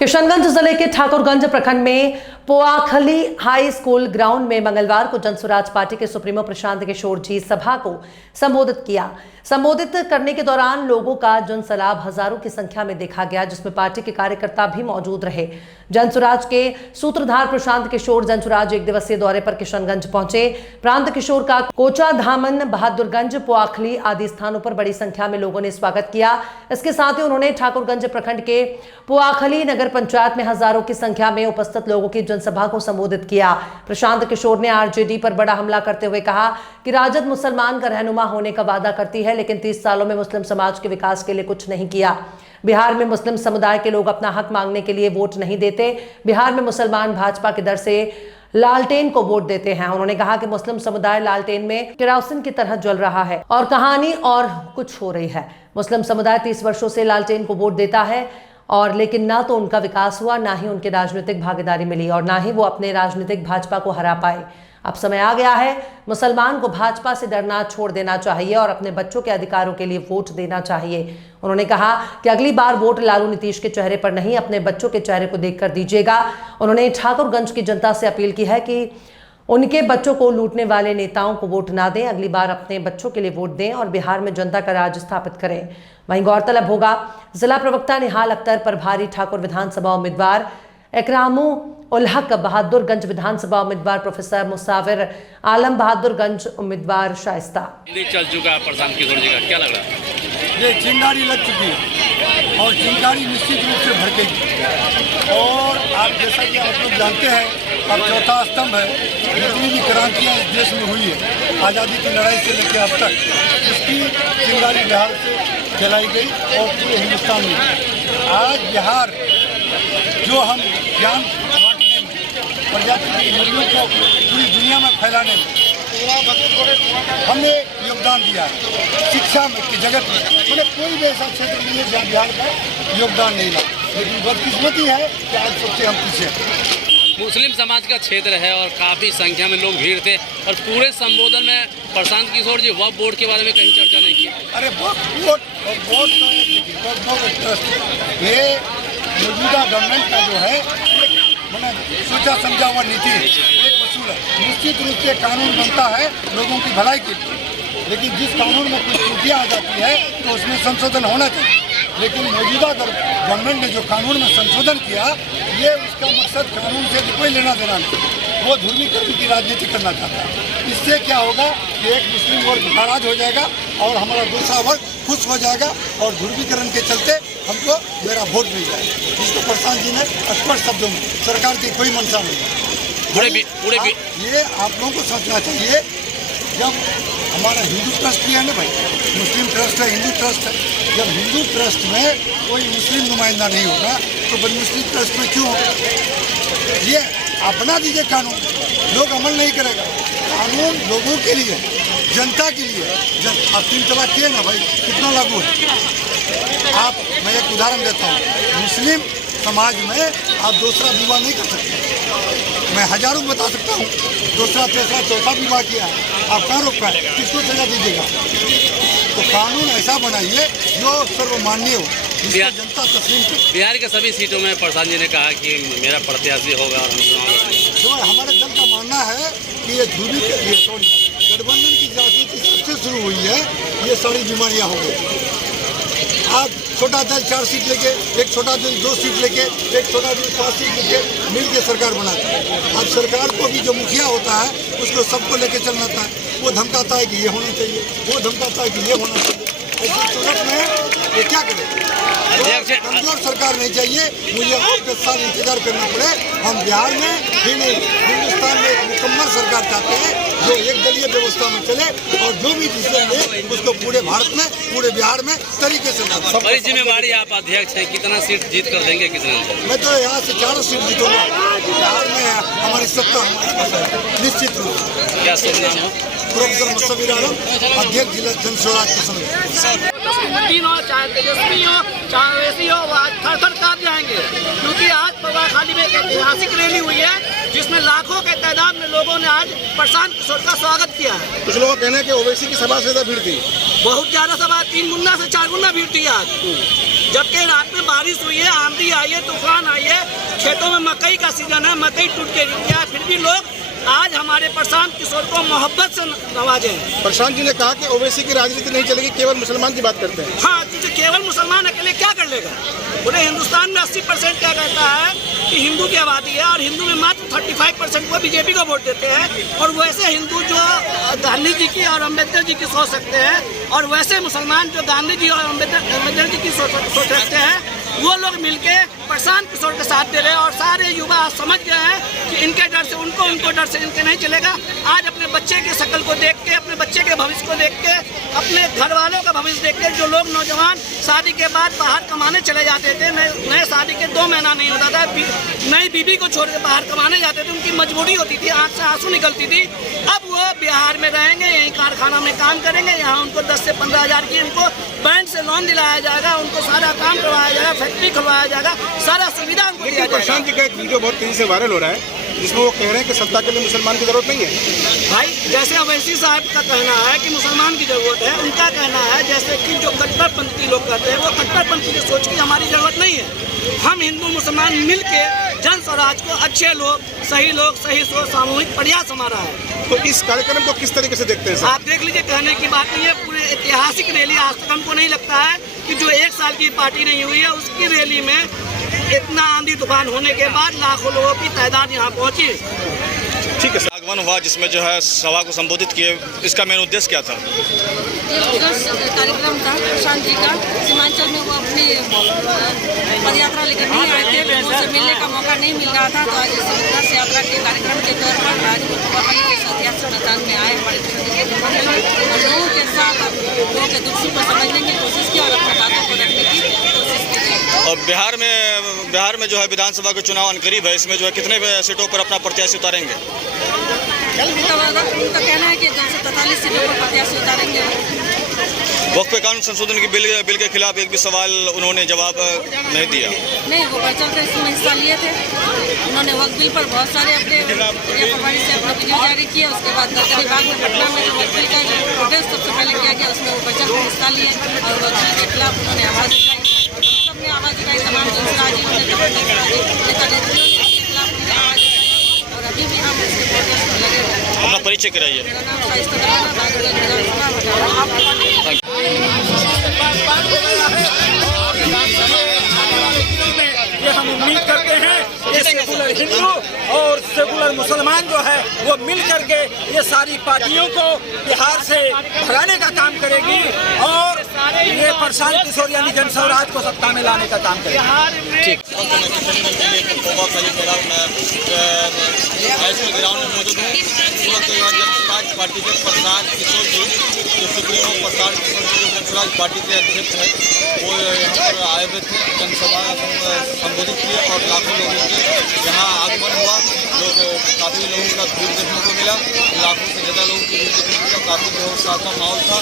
किशनगंज जिले के ठाकुरगंज प्रखंड में पोआखली हाई स्कूल ग्राउंड में मंगलवार को जन स्वराज पार्टी के सुप्रीमो प्रशांत किशोर जी सभा को संबोधित किया। संबोधित करने के दौरान लोगों का जनसैलाब हजारों की संख्या में देखा गया, जिसमें पार्टी के कार्यकर्ता भी मौजूद रहे। जन स्वराज के सूत्रधार प्रशांत किशोर जन स्वराज एक दिवसीय दौरे पर किशनगंज पहुंचे। प्रांत किशोर का कोचा धामन, बहादुरगंज, पोआखली आदि स्थानों पर बड़ी संख्या में लोगों ने स्वागत किया। इसके साथ ही उन्होंने ठाकुरगंज प्रखंड के पोआखली नगर पंचायत में हजारों की संख्या में उपस्थित लोगों की जनसभा को संबोधित किया। प्रशांत किशोर ने आरजेडी पर बड़ा हमला करते हुए कहा कि राजद मुसलमान का रहनुमा होने का वादा करती है, लेकिन 30 सालों में मुस्लिम समाज के विकास के लिए कुछ नहीं किया। बिहार में मुस्लिम समुदाय के लोग अपना हक मांगने के लिए वोट नहीं देते। बिहार में मुसलमान भाजपा के दर से लालटेन को वोट देते हैं। उन्होंने कहा कि मुस्लिम समुदाय लालटेन में केरोसिन की तरह जल रहा है और कहानी और कुछ हो रही है। मुस्लिम समुदाय 30 वर्षों से लालटेन को वोट देता है और लेकिन ना तो उनका विकास हुआ, ना ही उनकी राजनीतिक भागीदारी मिली और ना ही वो अपने राजनीतिक भाजपा को हरा पाए। अब समय आ गया है, मुसलमान को भाजपा से डरना छोड़ देना चाहिए और अपने बच्चों के अधिकारों के लिए वोट देना चाहिए। उन्होंने कहा कि अगली बार वोट लालू नीतीश के चेहरे पर नहीं, अपने बच्चों के चेहरे को देखकर दीजिएगा। उन्होंने ठाकुरगंज की जनता से अपील की है कि उनके बच्चों को लूटने वाले नेताओं को वोट ना दें, अगली बार अपने बच्चों के लिए वोट दें और बिहार में जनता का राज स्थापित करें। वहीं गौरतलब होगा, जिला प्रवक्ता निहाल अख्तर, प्रभारी ठाकुर विधानसभा उम्मीदवार इकरामु उल हक, बहादुरगंज विधानसभा उम्मीदवार प्रोफेसर मुसाविर आलम, बहादुरगंज उम्मीदवार शाइस्ता। चल चुका प्रशांत किशोर जी का क्या लग रहा है? ये चिंगारी लग चुकी है और चिंगारी निश्चित रूप से भड़केगी। और आप जैसा कि आप लोग जानते हैं, अब चौथा स्तंभ है, जितनी भी क्रांतियाँ इस देश में हुई है आज़ादी की लड़ाई से लेकर अब तक, उसकी चिंगारी बिहार से जलाई गई और पूरे हिंदुस्तान में। आज बिहार जो हम ज्ञान बांटने में, प्रजाति की मूल्यों को पूरी दुनिया में फैलाने में हमने योगदान दिया है। शिक्षा में की जगत में मतलब कोई भी ऐसा क्षेत्र नहीं है जहाँ बिहार का योगदान नहीं रहा, लेकिन बदकिस्मती है कि आज सबसे हम पीछे। मुस्लिम समाज का क्षेत्र है और काफ़ी संख्या में लोग भीड़ थे और पूरे संबोधन में प्रशांत किशोर जी वक्फ बोर्ड के बारे में कहीं चर्चा नहीं की। अरे वक्फ बोर्ड ये मौजूदा गवर्नमेंट का जो है मैंने सोचा समझा हुआ नीति एक वसूल है। निश्चित रूप से कानून बनता है लोगों की भलाई के लिए, लेकिन जिस कानून में कुछ त्रुटियाँ आ जाती है तो उसमें संशोधन होना चाहिए। लेकिन मौजूदा गवर्नमेंट ने जो कानून में संशोधन किया, ये उसका मकसद कानून से कोई लेना देना नहीं, वो ध्रुवीकरण की राजनीति करना चाहता है। इससे क्या होगा कि एक मुस्लिम वर्ग नाराज हो जाएगा और हमारा दूसरा वर्ग खुश हो जाएगा और ध्रुवीकरण के चलते हमको मेरा वोट मिल जाएगा। जिसको प्रशांत जी ने स्पष्ट शब्दों में, सरकार की कोई मंशा नहीं है। ये आप लोगों को सोचना चाहिए, जब हमारा हिंदू ट्रस्ट भी है ना भाई, मुस्लिम ट्रस्ट है, हिंदू ट्रस्ट है, जब हिंदू ट्रस्ट में कोई मुस्लिम नुमाइंदा नहीं होगा तो मुस्लिम ट्रस्ट में क्यों होगा? ये अपना दीजिए कानून, लोग अमल नहीं करेगा। कानून लोगों के लिए, जनता के लिए। जब आप 3 तलाक किए ना भाई, कितना लागू है? आप, मैं एक उदाहरण देता हूँ, मुस्लिम समाज में आप दूसरा विवाह नहीं कर सकते। मैं हजारों बता सकता हूँ, दूसरा, तीसरा, चौथा विवाह किया है, आप कहाँ रोक पाए? किसको सजा दीजिएगा? तो कानून ऐसा बनाइए जो सर्वमान्य हो, जिसको जनता तस्लीम करे। बिहार के सभी सीटों में प्रशांत जी ने कहा कि मेरा प्रत्याशी होगा और हम चुनाव लड़ेंगे। जो हमारे दल का मानना है कि ये गठबंधन की राजनीति सबसे शुरू हुई है, ये सारी बीमारियाँ हो गई। आप छोटा दल 4 सीट लेके, एक छोटा दल 2 सीट लेके, एक छोटा दल 5 सीट लेके मिल के सरकार बनाता है। अब सरकार को भी जो मुखिया होता है उसको सबको लेके चलना था, वो धमकाता है कि ये होना चाहिए, वो धमकाता है कि ये होना चाहिए। ऐसी सूरत में ये क्या करें? तो कमजोर सरकार नहीं चाहिए, मुझे और 10 साल इंतजार करना पड़े। हम बिहार में ही नहीं, हिंदुस्तान में एक मुकम्मल सरकार चाहते हैं जो एक दलीय व्यवस्था में चले और जो भी डिसीजन ले उसको पूरे भारत में, पूरे बिहार में तरीके से लाए। बड़ी जिम्मेवारी आप अध्यक्ष हैं, कितना सीट जीत कर देंगे? कितना? मैं तो यहाँ से 4 सीट जीतूंगा। बिहार में हमारी सत्ता हमारे पास है निश्चित रूप से। क्या शुभ नाम हो? प्रोफेसर मुसाविर आलम, अध्यक्ष जिला जन स्वराज के समय। नसीरुद्दीन हो, चाहे तेजस्वी हो, चाहे ओवैसी हो, वो आज थर-थर काँप जाएंगे, क्योंकि आज पोआखली में एक ऐतिहासिक रैली हुई है जिसमें लाखों के तादाद में लोगों ने आज प्रशांत किशोर का स्वागत किया है। कुछ लोग कहने के ओवैसी की सभा से ज्यादा भीड़ थी, बहुत ज्यादा सभा, 3 गुना से 4 गुना भीड़ थी आज। जबकि रात में बारिश हुई है, आंधी आई है, तूफान आई है, खेतों में मकई का सीजन है, मकई टूट के गिर गया, फिर भी लोग आज हमारे प्रशांत किशोर को मोहब्बत से नवाजे हैं। प्रशांत जी ने कहा कि ओवैसी की राजनीति नहीं चलेगी, केवल मुसलमान की बात करते हैं। हाँ, तो केवल मुसलमान अकेले क्या कर लेगा? पूरे हिंदुस्तान में 80% क्या कहता है कि हिंदू की आबादी है और हिंदू में मात्र 35% वो बीजेपी को वोट देते हैं। और वैसे हिंदू जो गांधी जी की और अम्बेडकर जी की सोच सकते हैं, और वैसे मुसलमान जो गांधी जी और अम्बेडकर जी की सोच रखते हैं, वो लोग मिलके प्रशांत किशोर के साथ दे रहे हैं। और सारे युवा समझ गए हैं कि इनके डर से उनको डर से इनके नहीं चलेगा। आज अपने बच्चे की शक्ल को देख के, अपने बच्चे के भविष्य को देख के, अपने घर वालों का भविष्य देख के, जो लोग नौजवान शादी के बाद बाहर कमाने चले जाते थे, नए शादी के 2 महीना नहीं होता था, नई बीबी को छोड़ के बाहर कमाने जाते थे, उनकी मजबूरी होती थी, आँख से आंसू निकलती थी। अब वो बिहार में रहेंगे, यहीं कारखाना में काम करेंगे, यहाँ उनको 10 से 15 हज़ार की उनको बैंक से लोन दिलाया जाएगा, उनको सारा काम करवाया जाएगा, फैक्ट्री खुलवाया जाएगा, सारा सुविधा उनको दिया जाएगा। प्रशांत जी का एक वीडियो बहुत तेजी से वायरल हो रहा है, जिसमें वो कह रहे हैं कि सत्ता के लिए मुसलमान की जरूरत नहीं है। भाई, जैसे अवैसी साहब का कहना है कि मुसलमान की जरूरत है, उनका कहना है जैसे कि जो कट्टरपंथी लोग कहते हैं, वो कट्टरपंथी की सोच की हमारी जरूरत नहीं है। हम हिंदू मुसलमान मिल के जन स्वराज को, अच्छे लोग, सही सोच, सामूहिक प्रयास हमारा है। तो इस कार्यक्रम को किस तरीके से देखते हैं सर? आप देख लीजिए, कहने की बात नहीं है, पूरे ऐतिहासिक रैली। आज तक हमको नहीं लगता है कि जो 1 साल की पार्टी नहीं हुई है, उसकी रैली में इतना आंधी तूफान होने के बाद लाखों लोगों की तादाद यहाँ पहुँची। ठीक है सर। आगमन हुआ जिसमें जो है सभा को संबोधित किए, इसका मेन उद्देश्य क्या था? कार्यक्रम था प्रशांत जी का। सीमांचल में वो अपनी पदयात्रा लेकर नहीं आए थे, उनसे मिलने का मौका नहीं मिल रहा था, तो आज इस विकास यात्रा के कार्यक्रम के तौर पर आज पवाखली के सत्यासी मैदान में आए हमारे और लोगों के साथ लोगों के दुख सुख को समझने की कोशिश की और अपनी बातों को रखने की कोशिश की। और बिहार में जो है विधानसभा के चुनाव अनकरीब है, इसमें जो है कितने सीटों पर अपना प्रत्याशी उतारेंगे? उनका कहना है कि 243 सीटों पर प्रत्याशी उतारेंगे। वक्फ कानून संशोधन की बिल के खिलाफ एक भी सवाल उन्होंने जवाब नहीं दिया। नहीं, वो बढ़ चढ़कर इसमें हिस्सा लिए थे। उन्होंने वक्फ बिल पर बहुत सारे अपने फरवरी से अपने वीडियो जारी किए। उसके बाद दरगाह बाग में पटना में जो वक्फ बिल का जो प्रोटेस्ट सबसे पहले किया गया, उसमें वो बढ़ चढ़कर हिस्सा लिए और वक्फ बिल के खिलाफ उन्होंने आवाज़ उठाई। सबने आवाज़ उठाई, तमाम जनसराजी नेता नेत्रियों ने इसके खिलाफ आवाज़ उठाई और अभी भी हम इसके प्रोटेस्ट में लगे हुए हैं। अपना परिचय कराइए। मेरा नाम शाइस्ता राना, बहादुरगंज विधानसभा। ये हम उम्मीद करते हैं कि सेकुलर हिंदू और सेकुलर मुसलमान जो है वो मिल करके ये सारी पार्टियों को बिहार से भगाने का काम करेगी और ये प्रशांत किशोर यानी जन स्वराज को सत्ता में लाने का काम करेगी। ठीक। ग्राउंड में मौजूद हूँ। जनसुराज पार्टी के प्रशांत किशोर जी, जो सुप्रीमो प्रशांत किशोर जी जनसुराज पार्टी के अध्यक्ष हैं, वो यहाँ पर आए हुए थे, जनसभा संबोधित किए और लाखों लोगों के यहाँ आगमन हुआ। काफ़ी लोगों का भीड़ देखने को मिला, लाखों से ज़्यादा लोगों की भीड़ देखने को मिला, काफ़ी जो उत्साह का माहौल था।